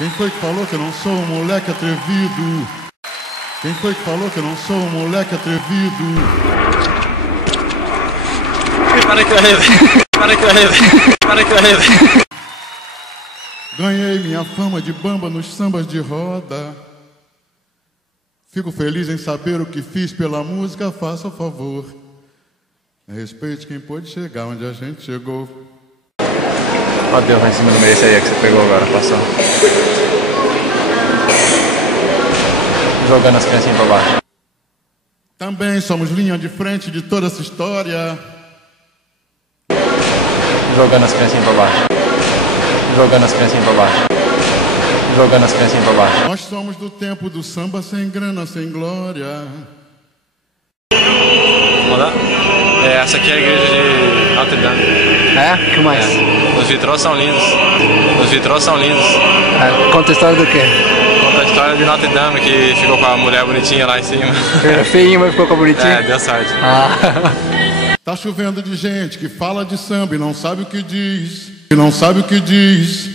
Quem foi que falou que eu não sou um moleque atrevido? Quem foi que falou que eu não sou um moleque atrevido? Para correr, velho. Para correr, velho. Para correr, velho. Ganhei minha fama de bamba nos sambas de roda. Fico feliz em saber o que fiz pela música, faça o favor. Respeite quem pôde chegar onde a gente chegou. Ó Deus, lá em cima do meio, esse aí que você pegou agora, passou. Jogando as criancinhas pra baixo. Também somos linha de frente de toda essa história. Jogando as criancinhas pra baixo. Jogando as criancinhas pra baixo. Jogando as criancinhas pra baixo. Nós somos do tempo do samba sem grana, sem glória. Vamos lá? Essa aqui é a igreja de Notre Dame. É? O que mais? Os vitrôs são lindos. Os vitrôs são lindos. Conta a história do quê? Conta a história de Notre Dame, que ficou com a mulher bonitinha lá em cima. Era feinho, mas ficou com a bonitinha? Deu sorte. Tá chovendo de gente que fala de samba e não sabe o que diz. E não sabe o que diz.